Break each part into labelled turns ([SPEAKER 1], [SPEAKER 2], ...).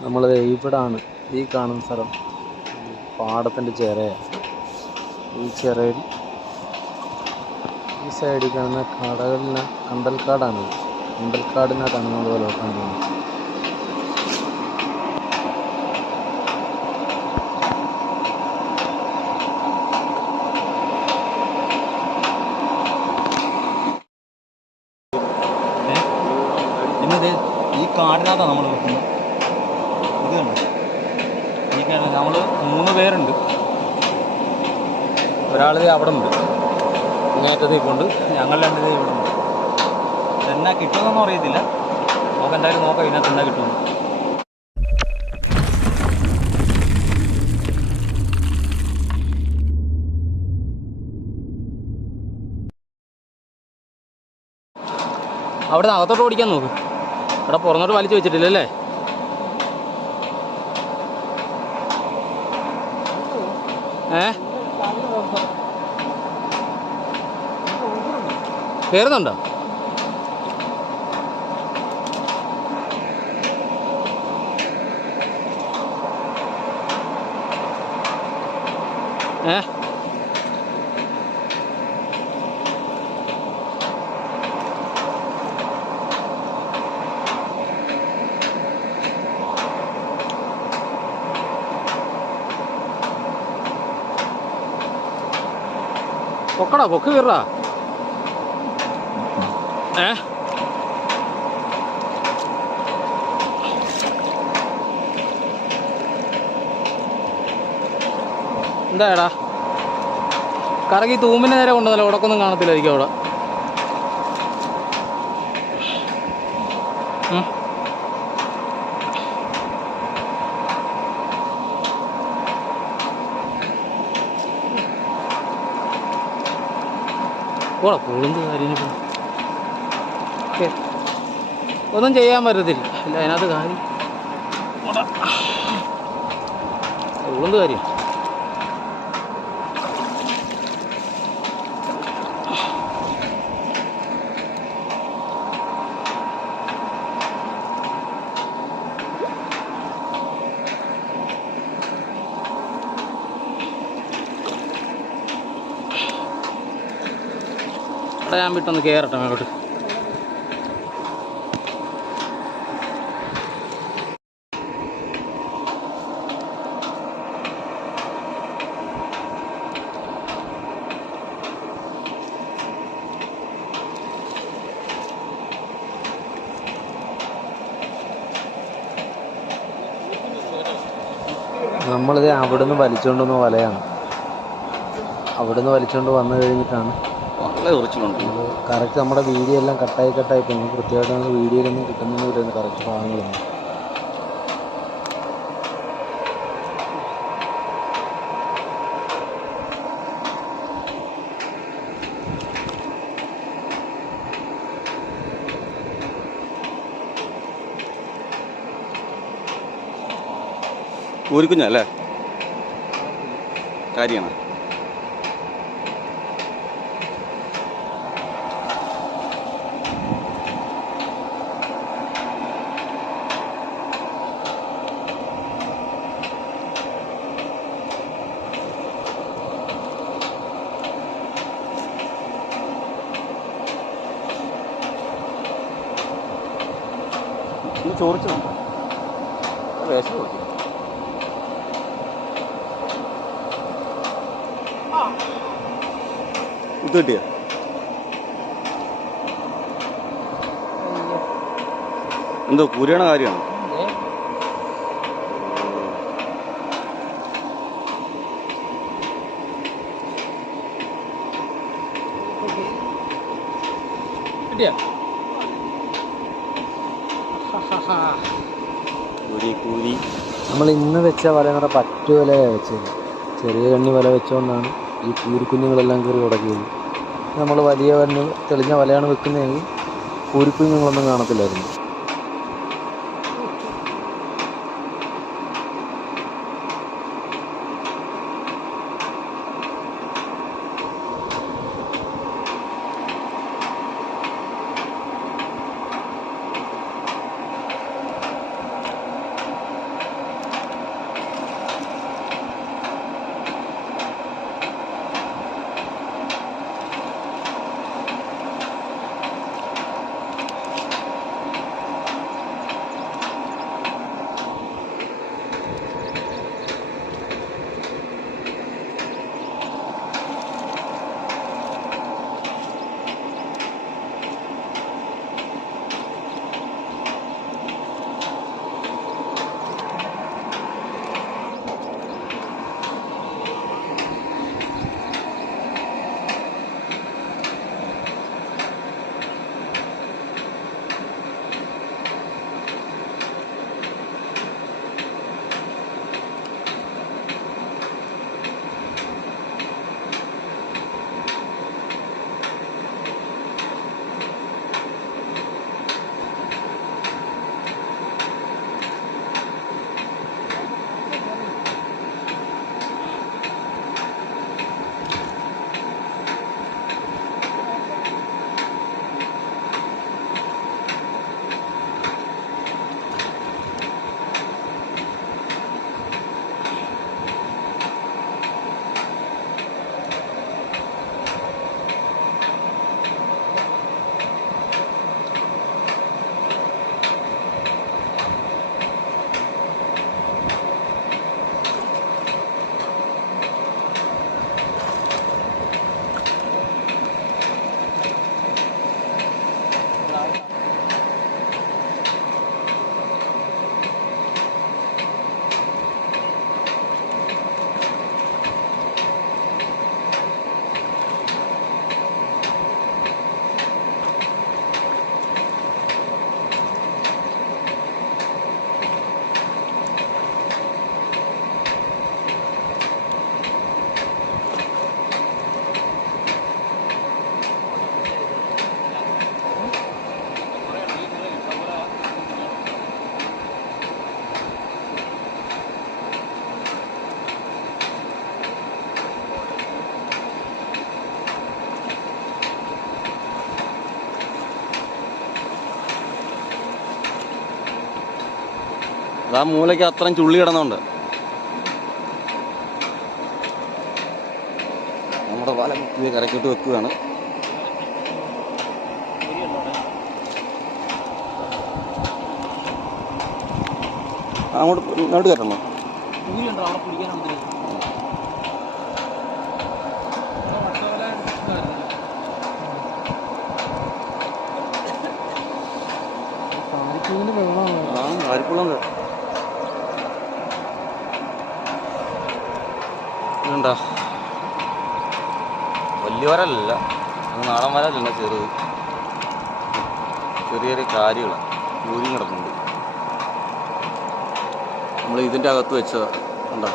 [SPEAKER 1] നമ്മൾ ഇവിടാണ്. ഈ കാണുന്ന സ്ഥലം. പാടത്തിന്റെ ചിറയാണ് ഈ ചിറയിൽ ഈ സൈഡിൽ കാണുന്ന കടകളിന് കണ്ടൽക്കാടാണ്. കണ്ടൽക്കാടിനകത്താണ് നമ്മൾ വെള്ളമെടുക്കാൻ പോകുന്നത്
[SPEAKER 2] ഇന്നത് ഈ കാടിനകത്താണ് നമ്മൾ വെക്കുന്നത് ഇത് കണ്ടോ ഈ നമ്മൾ മൂന്ന് പേരുണ്ട്. ഒരാൾ അവിടെ ഉണ്ട്.
[SPEAKER 1] നേറ്റത്തിൽ കൊണ്ട്
[SPEAKER 2] ഞങ്ങൾ രണ്ട് ഇവിടെ ഉണ്ട്. എന്നാ കിട്ടുമെന്നൊന്നും അറിയത്തില്ല. നമുക്ക് എന്തായാലും നോക്കാം ഇതിനകത്ത് എന്താ കിട്ടുമെന്ന്.
[SPEAKER 1] അവിടെ അകത്തോട്ട് ഓടിക്കാൻ നോക്ക്. ഇവിടെ പുറന്നോട്ട് വലിച്ചു വെച്ചിട്ടില്ലല്ലേ? ഏ? കയറുന്നുണ്ടോ ഏ? പൊക്കടാ പൊക്ക് കയറാ ഏ? എന്താടാ കറങ്ങി തൂമ്പിന് നേരെ കൊണ്ടുവന്നല്ലോ ഉടക്കൊന്നും കാണത്തില്ലായിരിക്കും അവിടെ. പോടാ കൊഴുന്ത് കാര്യം. ഒന്നും ചെയ്യാൻ പറ്റത്തില്ല ഇല്ല അതിനകത്ത് കാര്യം പോടാ. കാര്യം ഞാൻ വിട്ടൊന്ന് കയറട്ടെ മേലോട്ട് നമ്മളിത് അവിടുന്ന് വലിച്ചുകൊണ്ടുവന്ന വലയാണ്. അവിടുന്ന് വലിച്ചുകൊണ്ട് വന്നു കഴിഞ്ഞിട്ടാണ്
[SPEAKER 2] വളരെ ഉറച്ചിലുണ്ട്
[SPEAKER 1] കറക്റ്റ് നമ്മുടെ വീഡിയോ എല്ലാം കട്ടായി കട്ടായി പോകുന്നു. കൃത്യമായിട്ട് നമുക്ക് വീഡിയോയിലൊന്നും കിട്ടുന്നില്ല കറക്റ്റ് ഭാഗങ്ങളൊന്നും.
[SPEAKER 2] ഊരിക്കുഞ്ഞല്ലേ കാര്യമാണ്. ചോദിച്ചു വേഷം ചോദിച്ചു ഇത് കിട്ടിയ? എന്തോ കൂരിയണ കാര്യമാണ്.
[SPEAKER 1] കിട്ടിയ?
[SPEAKER 2] കൂരി കൂരി
[SPEAKER 1] നമ്മൾ ഇന്ന് വെച്ച വല നമ്മുടെ പറ്റു വലയാണ് വെച്ചത്. ചെറിയ കണ്ണി വല വെച്ചുകൊണ്ടാണ് ഈ കൂരിക്കുഞ്ഞുങ്ങളെല്ലാം കയറി ഉടക്കിയത് നമ്മൾ വലിയ കണ്ണി തെളിഞ്ഞ വലയാണ് വെക്കുന്നതെങ്കിൽ കൂരിക്കുഞ്ഞുങ്ങളൊന്നും കാണത്തില്ലായിരുന്നു.
[SPEAKER 3] അതാ മൂലയ്ക്ക് അത്രയും ചുള്ളി കിടന്നുണ്ട്. നമ്മുടെ വല ഇത് കരക്കിട്ട് വെക്കുകയാണ്. അങ്ങോട്ട് ഇങ്ങോട്ട് കയറ്റണം? ആ ആരിക്കുള്ളുണ്ട് ഇതുണ്ടോ വലിയവരല്ല. നാടൻ വരല്ല ചെറുത്. ചെറിയ കാര്യങ്ങളാണ് ഊരി കിടക്കുന്നുണ്ട് നമ്മൾ ഇതിന്റെ അകത്ത് വെച്ചതാ. കണ്ടോ?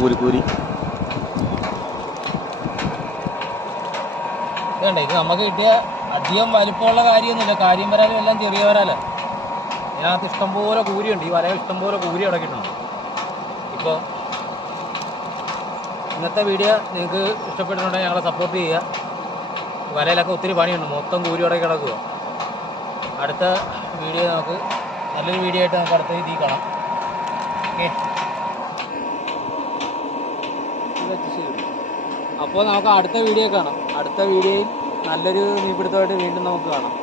[SPEAKER 3] കൂരി കൂരി.
[SPEAKER 2] ഇതുണ്ട് ഇത് നമുക്ക് കിട്ടിയ അധികം വലിപ്പമുള്ള കാര്യമൊന്നുമില്ല. കാര്യം വരാലും എല്ലാം ചെറിയ വരാൽ ഇതിനകത്ത് ഇഷ്ടംപോലെ കൂരിയുണ്ട്. ഈ വല ഇഷ്ടംപോലെ കൂരി അടക്കിയിട്ടുണ്ട്. ഇപ്പോൾ ഇന്നത്തെ വീഡിയോ നിങ്ങൾക്ക് ഇഷ്ടപ്പെട്ടിട്ടുണ്ടെങ്കിൽ ഞങ്ങളെ സപ്പോർട്ട് ചെയ്യുക. വലയിലൊക്കെ ഒത്തിരി പണിയുണ്ട്. മൊത്തം കൂരി അടക്കി കിടക്കുക. അടുത്ത വീഡിയോ നമുക്ക് നല്ലൊരു വീഡിയോ ആയിട്ട് നമുക്ക് അടുത്ത രീതിയിൽ കാണാം. ഓക്കെ അപ്പോൾ നമുക്ക് അടുത്ത വീഡിയോ കാണാം. അടുത്ത വീഡിയോയിൽ നല്ലൊരു മീൻപിടുത്തമായിട്ട് വീണ്ടും നമുക്ക് കാണാം.